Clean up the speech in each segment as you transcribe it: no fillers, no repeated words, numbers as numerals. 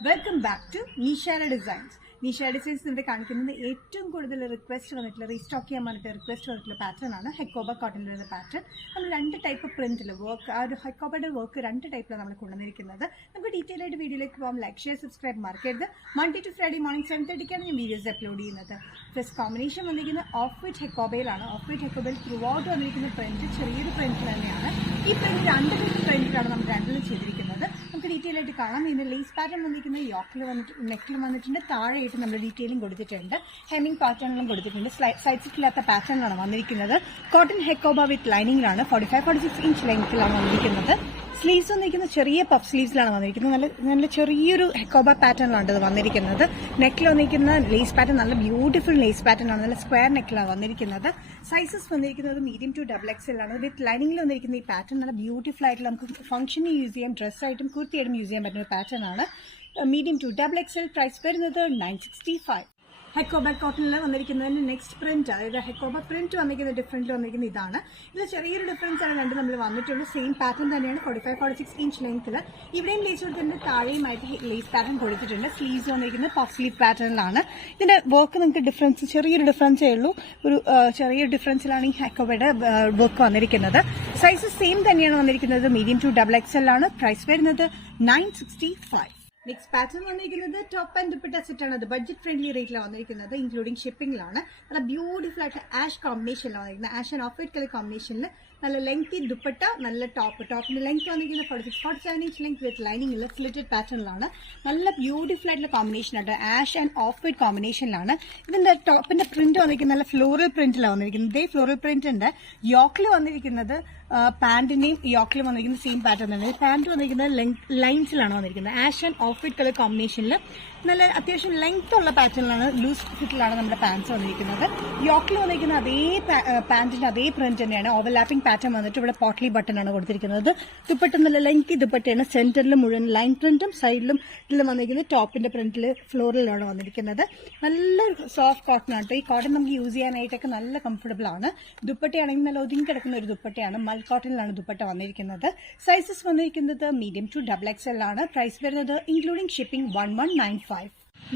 Welcome back to നിഷയുടെ designs. Nisha designs ഇവിടെ കാണിക്കുന്നത് ഏറ്റവും കൂടുതൽ റിക്വസ്റ്റ് വന്നിട്ടുള്ള റീസ്റ്റോക്ക് ചെയ്യാൻ വേണ്ടിയിട്ട് റിക്വസ്റ്റ് വന്നിട്ടുള്ള പാറ്റേൺ ആണ് ഹെക്കോബ കോട്ടണിൽ വരുന്ന പാറ്റേൺ. നമ്മൾ രണ്ട് ടൈപ്പ് പ്രിന്റിൽ വർക്ക്, ആ ഒരു ഹെക്കോബയുടെ വർക്ക് രണ്ട് ടൈപ്പിലാണ് നമ്മൾ കൊണ്ടുവന്നിരിക്കുന്നത്. നമുക്ക് ഡീറ്റെയിൽ ആയിട്ട് വീഡിയോയിലേക്ക് പോകാം. ലൈക്ക്, ഷെയർ, സബ്സ്ക്രൈബ് മറക്കരുത്. Monday to Friday മോർണിംഗ് 7:30 ഞാൻ വീഡിയോസ് അപ്ലോഡ് ചെയ്യുന്നത്. ഫസ്റ്റ് കോമ്പിനേഷൻ വന്നിരിക്കുന്നത് ഓഫ് വൈറ്റ് ഹെക്കോബയിലാണ്. ഓഫ് വൈറ്റ് ഹെക്കോബയിൽ ത്രൂ ഔട്ട് വന്നിരിക്കുന്ന പ്രിന്റ് ചെറിയൊരു പ്രിന്റ് തന്നെയാണ്. ഈ പ്രിന്റ് രണ്ട് പ്രിന്റിലാണ് നമ്മൾ രണ്ടിലും ചെയ്തിരിക്കുന്നത്. നമുക്ക് ഡീറ്റെയിൽ ആയിട്ട് കാണാം. ഇതിന്റെ ലേസ് പാറ്റേൺ വന്നിരിക്കുന്നത് യോക്കിൽ വന്നിട്ട് നെക്കിൽ വന്നിട്ടുണ്ട്. താഴെയായിട്ട് നമ്മൾ ഡീറ്റെയിലും കൊടുത്തിട്ടുണ്ട്. ഹെമ്മിങ് പാറ്റേണിലും കൊടുത്തിട്ടുണ്ട്. സൈഡ്സില്ലാത്ത പാറ്റേണിലാണ് വന്നിരിക്കുന്നത്. കോട്ടൺ ഹെക്കോബ വിത്ത് ലൈനിങ്ങിലാണ്. 45-46 ഇഞ്ച് ലെങ്ത്തിലാണ് വന്നിരിക്കുന്നത്. സ്ലീവ്സ് വന്നിരിക്കുന്നത് ചെറിയ പഫ് സ്ലീവ്സിലാണ് വന്നിരിക്കുന്നത്. നല്ല ചെറിയൊരു ഹെക്കോബ പാറ്റേണിലാണ് ഇത് വന്നിരിക്കുന്നത്. നെക്കിൽ വന്നിരിക്കുന്ന ലേസ് പാറ്റേൺ നല്ല ബ്യൂട്ടിഫുൾ ലേസ് പാറ്റേൺ ആണ്. നല്ല സ്ക്വയർ നെക്കിലാണ് വന്നിരിക്കുന്നത്. സൈസസ് വന്നിരിക്കുന്നത് മീഡിയം ടു XXL ആണ്. വിത്ത് ലൈനിങ്ങിൽ വന്നിരിക്കുന്ന ഈ പാറ്റേൺ നല്ല ബ്യൂട്ടിഫുൾ ആയിട്ട് നമുക്ക് ഫംഗ്ഷന് യൂസ് ചെയ്യാം, ഡ്രസ്സായിട്ടും കുർത്തിയായിട്ടും യൂസ് ചെയ്യാൻ പറ്റുന്ന പാറ്റേൺ ആണ്. Medium to XXL. പ്രൈസ് വരുന്നത് 965. ഹെക്കോബ കോട്ടണിൽ വന്നിരിക്കുന്നതിന് നെക്സ്റ്റ് പ്രിന്റ്, അതായത് ഹെക്കോബ പ്രിന്റ് വന്നിരിക്കുന്ന ഡിഫറൻറ്റ് വന്നിരിക്കുന്ന ഇതാണ്. ഇതിൽ ചെറിയൊരു ഡിഫറൻസ് ആണ് രണ്ട് നമ്മൾ വന്നിട്ടുള്ളത്. സെയിം പാറ്റേൺ തന്നെയാണ്. 45-46 ഇഞ്ച് ലെങ്ത്തിൽ ഇവിടെയും ലേസ് കൊടുത്തിട്ടുണ്ട്. താഴെയുമായിട്ട് ലേസ് പാറ്റേൺ കൊടുത്തിട്ടുണ്ട്. സ്ലീവ്സ് വന്നിരിക്കുന്നത് പഫ് സ്ലീവ് പാറ്റേണിലാണ്. ഇതിന്റെ വർക്ക് നിങ്ങൾക്ക് ഡിഫറൻസ്, ചെറിയൊരു ഡിഫറൻസേ ഉള്ളൂ. ഒരു ചെറിയൊരു ഡിഫറൻസിലാണ് ഈ ഹെക്കോബയുടെ വർക്ക് വന്നിരിക്കുന്നത്. സൈസസ് സെയിം തന്നെയാണ് വന്നിരിക്കുന്നത്. മീഡിയം ടു XXL ആണ്. പ്രൈസ് വരുന്നത് 965. നെക്സ്റ്റ് പാറ്റേൺ വന്നിരിക്കുന്നത് ടോപ്പ് ആൻഡ് ദുപ്പട്ട സെറ്റ് ആണ്. അത് ബഡ്ജറ്റ് ഫ്രണ്ട്ലി റേറ്റിലാണ് വന്നിരിക്കുന്നത്. ഇൻക്ലൂഡിംഗ് ഷിപ്പിംഗിലാണ്. നല്ല ബ്യൂട്ടിഫുൾ ആയിട്ട് ആഷ് കോമ്പിനേഷനിലാണ് വന്നിരിക്കുന്നത്. Ash and off white colour കോമ്പിനേഷനിൽ നല്ല ലെങ്തി ദുപ്പട്ട, നല്ല ടോപ്പിന്റെ ലെങ്ത് വന്നിരിക്കുന്നത് 46-47 ഇഞ്ച് ലെങ്ത് വിത്ത് ലൈനിങ്ങിൽ സ്ലിറ്റഡ് പാറ്റേണിലാണ്. നല്ല ബ്യൂട്ടിഫുൾ ആയിട്ടുള്ള കോമ്പിനേഷൻ ആണ്. ആഷ് ആൻഡ് ഓഫ് വൈറ്റ് കോമ്പിനേഷനിലാണ്. ഇതിന്റെ ടോപ്പിന്റെ പ്രിന്റ് വന്നിരിക്കുന്നത് നല്ല ഫ്ലോറൽ പ്രിന്റിലാണ് വന്നിരിക്കുന്നത്. ഇതേ ഫ്ലോറൽ പ്രിന്റിന്റെ യോക്കിൽ വന്നിരിക്കുന്നത് പാന്റിന്റെയും യോക്കിൽ വന്നിരിക്കുന്ന സെയിം പാറ്റേൺ തന്നെ. പാന്റ് വന്നിരിക്കുന്നത് ലൈൻസിലാണ് വന്നിരിക്കുന്നത്. Ash and off white colour കോമ്പിനേഷനിൽ നല്ല അത്യാവശ്യം ലെങ്ത് ഉള്ള പാറ്റേണിലാണ്, ലൂസ് ഫിറ്റിലാണ് നമ്മുടെ പാൻസ് വന്നിരിക്കുന്നത്. യോക്കിൽ വന്നിരിക്കുന്ന അതേ പാന്റിന്റെ അതേ പ്രിന്റ് തന്നെയാണ്. ഓവർലാപ്പിംഗ് പാറ്റേൺ വന്നിട്ട് ഇവിടെ പോട്ട്ലി ബട്ടൺ ആണ് കൊടുത്തിരിക്കുന്നത്. ദുപ്പട്ട നല്ല ലെങ്തി ദുപ്പട്ടയാണ്. സെന്ററിൽ മുഴുവൻ ലൈൻ പ്രിന്റും സൈഡിലും ഇതിലും വന്നിരിക്കുന്നത് ടോപ്പിന്റെ പ്രിന്റിൽ ഫ്ലോറിലാണ് വന്നിരിക്കുന്നത്. നല്ല സോഫ്റ്റ് കോട്ടൺ ആണ്. ഈ കോട്ടൺ നമുക്ക് യൂസ് ചെയ്യാനായിട്ടൊക്കെ നല്ല കംഫർട്ടബിൾ ആണ്. ദുപ്പട്ടയാണെങ്കിൽ നല്ല ഒതുങ്ങി കിടക്കുന്ന ഒരു ദുപ്പട്ടയാണ്. മൽ കോട്ടണിലാണ് ദുപ്പട്ട വന്നിരിക്കുന്നത്. സൈസസ് വന്നിരിക്കുന്നത് മീഡിയം ടു XXL ആണ്. പ്രൈസ് വരുന്നത് including shipping 1195.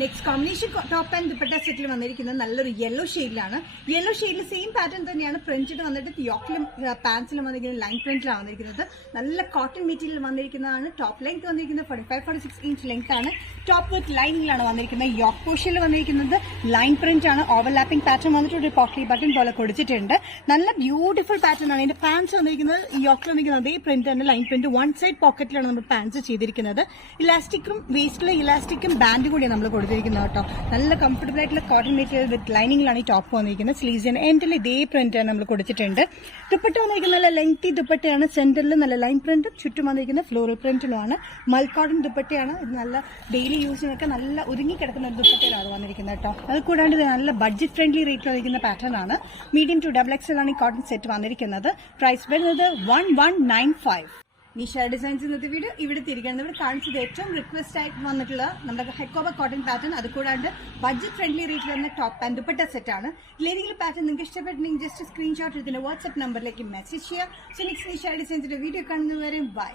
Next combination top and dupatta സെറ്റിൽ വന്നിരിക്കുന്നത് നല്ലൊരു യെല്ലോ ഷെയ്ഡിലാണ്. യെല്ലോ ഷെയ്ഡിൽ സെയിം പാറ്റേൺ തന്നെയാണ്. പ്രിന്റഡ് വന്നിട്ട് യോക്കിലും പാൻസിലും വന്നിരിക്കുന്നത് ലൈൻ പ്രിന്റിലാണ് വന്നിരിക്കുന്നത്. നല്ല കോട്ടൺ മെറ്റീരിയൽ വന്നിരിക്കുന്നതാണ്. ടോപ്പ് ലെങ്ത് വന്നിരിക്കുന്നത് 45-46 ഇഞ്ച് ലെങ്ത് ആണ്. ടോപ്പ് വിത്ത് ലൈനിങ്ങിലാണ് വന്നിരിക്കുന്നത്. യോക്ക് പോർഷനിൽ വന്നിരിക്കുന്നത് ലൈൻ പ്രിന്റ് ആണ്. ഓവർലാപ്പിംഗ് പാറ്റേൺ വന്നിട്ട് ഒരു പോട്ട്ലി ബട്ടൺ പോലെ കൊടുത്തിട്ടുണ്ട്. നല്ല ബ്യൂട്ടിഫുൾ പാറ്റേൺ ആണ്. ഇതിന്റെ പാൻസ് വന്നിരിക്കുന്നത് യോക്കിൽ വന്നിരിക്കുന്നത് അതേ പ്രിന്റ് തന്നെ, ലൈൻ പ്രിന്റ്. വൺ സൈഡ് പോക്കറ്റിലാണ് നമ്മൾ പാൻസ് ചെയ്തിരിക്കുന്നത്. ഇലാസ്റ്റിക്കും വേസ്റ്റിലെ ഇലാസ്റ്റിക്കും ബാൻഡ് കൂടിയാണ് നമ്മൾ കൊടുത്തിരിക്കുന്നത് കേട്ടോ. നല്ല കംഫർട്ടബിൾ ആയിട്ടുള്ള കോട്ടൺ മെറ്റീരിയൽ വിത്ത് ലൈനിങ്ങിലാണ് ഈ ടോപ്പ് വന്നിരിക്കുന്നത്. സ്ലീവ്സിന് എൻഡിൽ ഇതേ പ്രിന്റ് നമ്മൾ കൊടുത്തിട്ടുണ്ട്. ദുപ്പട്ട വന്നിരിക്കുന്നത് നല്ല ലെങ്തി ദുപ്പട്ടയാണ്. സെന്ററിൽ നല്ല ലൈൻ പ്രിന്റും ചുറ്റും വന്നിരിക്കുന്ന ഫ്ലോറൽ പ്രിന്റിലുമാണ്. മൽ കോട്ടൺ ദുപ്പട്ടയാണ്. ഇത് നല്ല ഡെയിലി യൂസിനൊക്കെ നല്ല ഒതുങ്ങി കിടക്കുന്ന ഒരു ദുപ്പട്ടയിലാണ് വന്നിരിക്കുന്നത് കേട്ടോ. അത് കൂടാണ്ട് ഇത് നല്ല ബഡ്ജറ്റ് ഫ്രണ്ട്ലി റേറ്റിൽ വന്നിരിക്കുന്ന പാറ്റേൺ ആണ്. മീഡിയം ടു XXL ആണ് ഈ കോട്ടൺ സെറ്റ് വന്നിരിക്കുന്നത്. പ്രൈസ് വരുന്നത് 1195. നിഷ ഡിസൈൻസ് ഇന്നത്തെ വീഡിയോ ഇവിടെ തിരിക്കണം. ഇവിടെ കാണിച്ചത് ഏറ്റവും റിക്വസ്റ്റ് ആയിട്ട് വന്നിട്ടുള്ള നമ്മുടെ ഹെക്കോബ കോട്ടൺ പാറ്റേൺ. അത് കൂടാണ്ട് ബഡ്ജറ്റ് ഫ്രണ്ട്ലി റേറ്റിൽ വരുന്ന ടോപ്പ് ആൻഡ് ദുപ്പട്ട സെറ്റ് ആണ്. ഇതിലേതെങ്കിലും പാറ്റേൺ നിങ്ങൾക്ക് ഇഷ്ടപ്പെട്ടിട്ടുണ്ടെങ്കിൽ ജസ്റ്റ് സ്ക്രീൻഷോട്ട് എടുത്തിന്റെ വാട്സ്ആപ്പ് നമ്പറിലേക്ക് മെസ്സേജ് ചെയ്യുക. സോ നെക്സ്റ്റ് നിഷ ഡിസൈൻസിന്റെ വീഡിയോ കാണുന്നതുവരെ ബൈ.